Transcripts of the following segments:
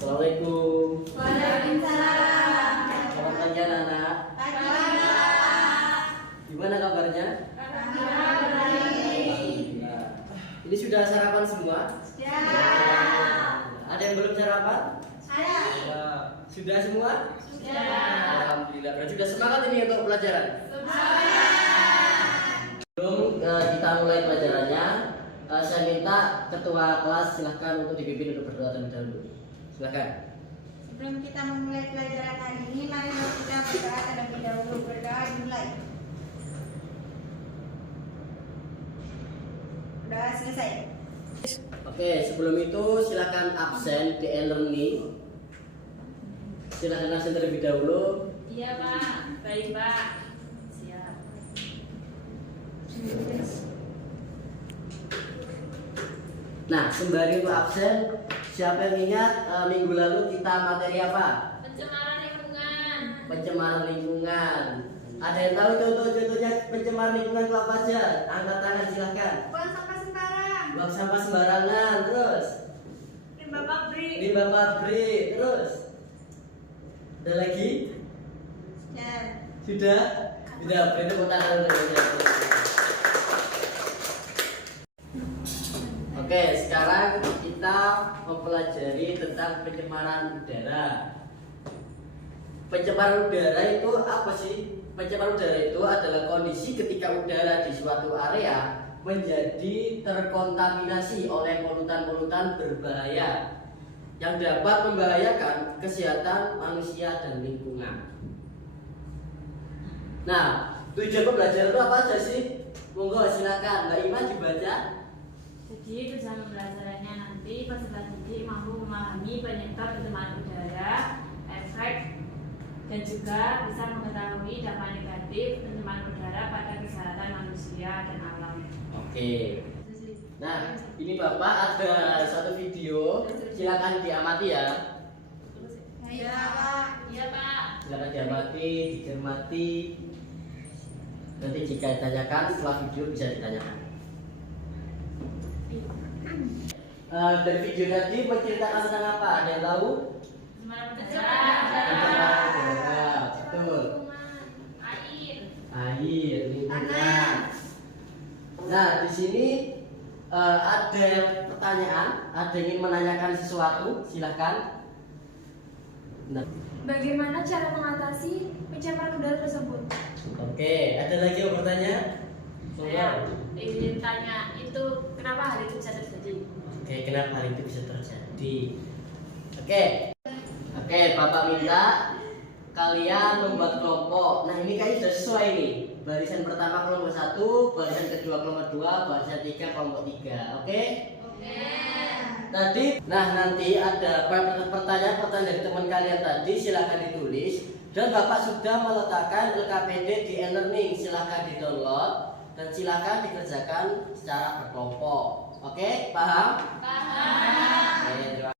Assalamualaikum. Waalaikumsalam. Selamat pagi anak-anak. Gimana kabarnya? Alhamdulillah. Ini sudah sarapan semua? Ada yang belum sarapan? Sudah semua? Alhamdulillah. Berarti sudah semangat ini untuk pelajaran? Sebelum kita mulai pelajarannya, saya minta ketua kelas silahkan untuk dipimpin untuk berdoa terlebih dahulu. Silahkan. Sebelum kita memulai pelajaran hari ini, mari kita berdoa terlebih dahulu. Berdoa dimulai. Berdoa selesai. Oke, sebelum itu silakan absen di e-learning. Silakan absen terlebih dahulu. Iya Pak, baik Pak. Siap. Nah, sembari untuk absen, siapa yang ingat minggu lalu kita materi apa? Pencemaran lingkungan. Pencemaran lingkungan. Ada yang tahu contoh-contohnya pencemaran lingkungan itu apa aja? Angkat tangan silahkan. Buang sampah sembarang. Buang sampah sembarangan, terus Limbah pabrik. limbah pabrik, terus ada lagi? Ya. Sudah? Sudah, beri tepuk tangan untuk saya. Oke, sekarang kita mempelajari tentang pencemaran udara. Pencemaran udara itu apa sih? Pencemaran udara itu adalah kondisi ketika udara di suatu area menjadi terkontaminasi oleh polutan-polutan berbahaya yang dapat membahayakan kesehatan manusia dan lingkungan. Nah, tujuan pembelajaran itu apa aja sih? Monggo silakan, Mbak Ima dibaca. Jadi tujuan pembelajarannya nanti peserta didik mampu memahami penyebab pencemaran udara, efek, dan juga bisa mengetahui dampak negatif pencemaran udara pada kesehatan manusia dan alam. Oke. Nah, ini Bapak ada satu video, silakan diamati ya. Iya, Pak. Iya Pak. Silakan diamati, dicermati. Nanti jika ditanyakan setelah video bisa ditanyakan. Dari video tadi menceritakan tentang apa? Ada yang tahu? Pencemaran Pencemaran udara. udara, betul. Air. Air, lingkungan. Nah, di sini ada yang pertanyaan, ada yang ingin menanyakan sesuatu, silahkan. Nah, Bagaimana cara mengatasi pencemaran udara tersebut? oke, ada lagi yang bertanya? Saya ingin tanya itu kenapa hal itu bisa terjadi? Oke, kenapa hal itu bisa terjadi? Oke, Bapak minta kalian membuat kelompok. Nah, ini kayaknya sudah sesuai nih. Barisan pertama kelompok 1, barisan kedua kelompok 2, barisan 3 kelompok 3. Oke? Tadi, nah nanti ada pertanyaan dari teman kalian tadi, silahkan ditulis. Dan Bapak sudah meletakkan LKPD di e-learning, silahkan di-download dan silahkan dikerjakan secara berkelompok. Oke, paham? Paham. Oke, terima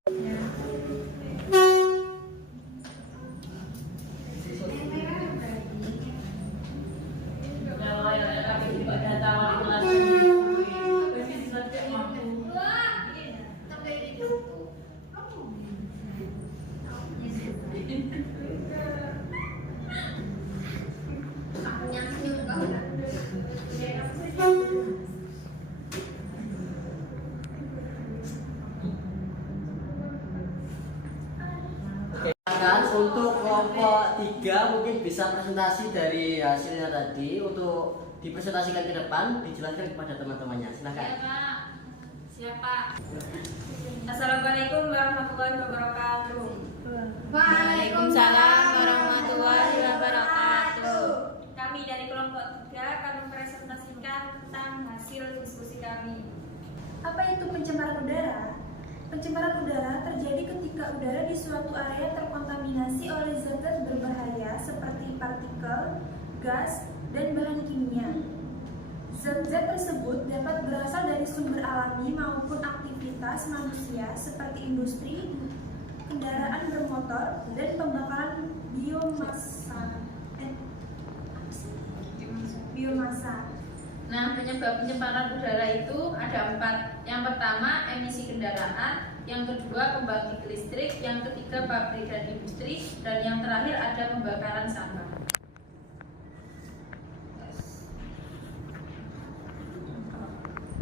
Untuk kelompok 3 mungkin bisa presentasi dari hasilnya tadi untuk dipresentasikan ke depan, dijelaskan kepada teman-temannya. Silakan. Iya Pak. Siapa? Assalamualaikum warahmatullahi wabarakatuh. Waalaikumsalam warahmatullahi wabarakatuh. Kami dari kelompok 3 kami presentasikan tentang hasil diskusi kami. Apa itu pencemaran udara? Pencemaran udara terjadi ketika udara di suatu area terkontaminasi oleh zat-zat berbahaya partikel, gas, dan bahan kimia. Zat-zat tersebut dapat berasal dari sumber alami maupun aktivitas manusia seperti industri, kendaraan bermotor, dan pembakaran biomasa. Nah, penyebab pencemaran udara itu ada 4. Yang pertama, emisi kendaraan. Yang kedua, pembangkit listrik. Yang ketiga, pabrik dan industri. Dan yang terakhir ada pembakaran sampah.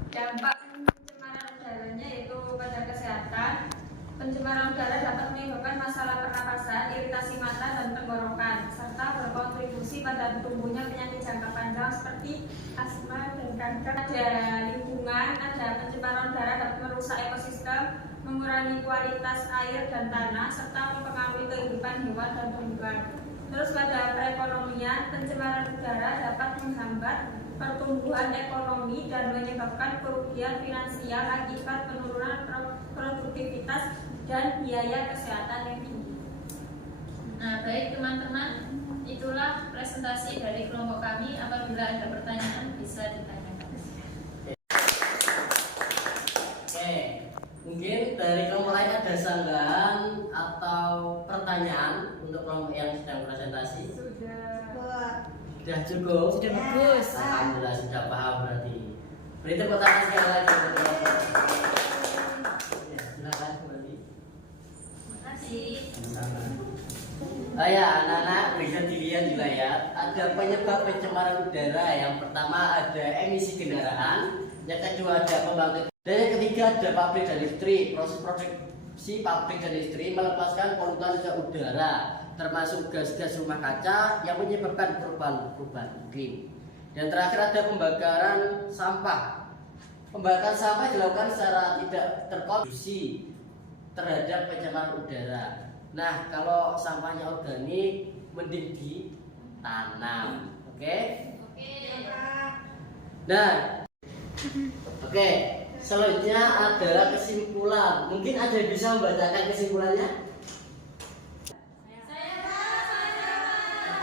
Dampak pencemaran udaranya yaitu pada kesehatan. Pencemaran udara dapat menyebabkan masalah pernapasan, iritasi mata, dan tenggorokan, serta berkontribusi pada tumbuhnya penyakit jangka panjang seperti asma dan kanker. Ada lingkungan, ada pencemaran udara dapat merusak ekosistem, mengurangi kualitas air dan tanah, serta mempengaruhi kehidupan hewan dan tumbuhan. Terus pada perekonomian, pencemaran udara dapat menghambat pertumbuhan ekonomi dan menyebabkan kerugian finansial akibat penurunan produktivitas dan biaya kesehatan yang tinggi. Nah, baik teman-teman, itulah presentasi dari kelompok kami. Apabila ada pertanyaan, bisa ditanyakan. Oke, mungkin dari kelompok lain ada sanggahan atau pertanyaan untuk kelompok yang sedang presentasi? Sudah cukup? Sudah bagus. Alhamdulillah sudah paham berarti. Beri tepuk tangan sekali lagi untuk kelompok. Ya, silakan kembali. Terima kasih. Oh ya, anak-anak bisa dilihat juga ya. Ada penyebab pencemaran udara. Yang pertama ada emisi kendaraan, yang kedua ada pembangkit, dan yang ketiga ada pabrik dan industri. Proses produksi pabrik dan industri melepaskan polutan ke udara, termasuk gas-gas rumah kaca yang menyebabkan perubahan iklim. Dan terakhir ada pembakaran sampah. Pembakaran sampah dilakukan secara tidak terkontribusi terhadap pencemaran udara. Nah, kalau sampahnya organik, mending ditanam. Oke? Nah, oke. Selanjutnya adalah kesimpulan. Mungkin ada yang bisa membacakan kesimpulannya?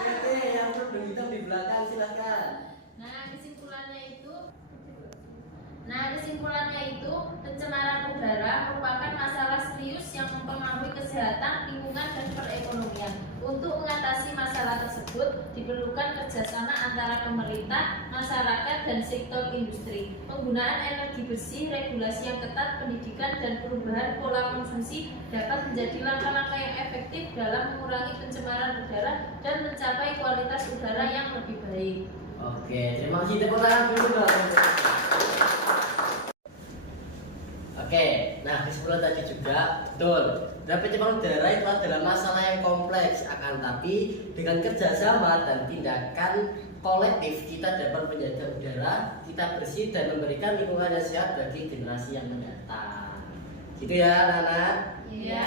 Oke, yang berhitung hitam di belakang silahkan. Kesimpulannya itu pencemaran udara merupakan masalah serius yang mempengaruhi kesehatan, lingkungan, dan perekonomian. Untuk mengatasi masalah tersebut diperlukan kerjasama antara pemerintah, masyarakat, dan sektor industri. Penggunaan energi bersih, regulasi yang ketat, pendidikan, dan perubahan pola konsumsi dapat menjadi langkah-langkah yang efektif dalam mengurangi pencemaran udara dan mencapai kualitas udara yang lebih baik. Oke, terima kasih. Tepuk tangan dulu dong. Oke, nah kesimpulan tadi juga betul. Dan pencemaran udara itu adalah masalah yang kompleks, akan tapi dengan kerjasama dan tindakan kolektif kita dapat menjaga udara kita bersih dan memberikan lingkungan yang sehat bagi generasi yang mendatang. Gitu ya, anak-anak? Iya.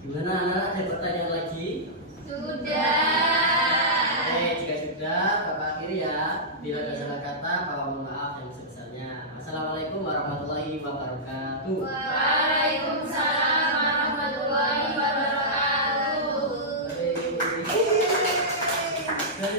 Gimana anak-anak? Ada pertanyaan lagi? Sudah. Oke, jika sudah, Bapak akhiri ya. Bila ada salah kata, Bapak mohon maaf yang sebesarnya. Assalamualaikum warahmatullahi wabarakatuh. Waalaikumsalam warahmatullahi wabarakatuh. Dari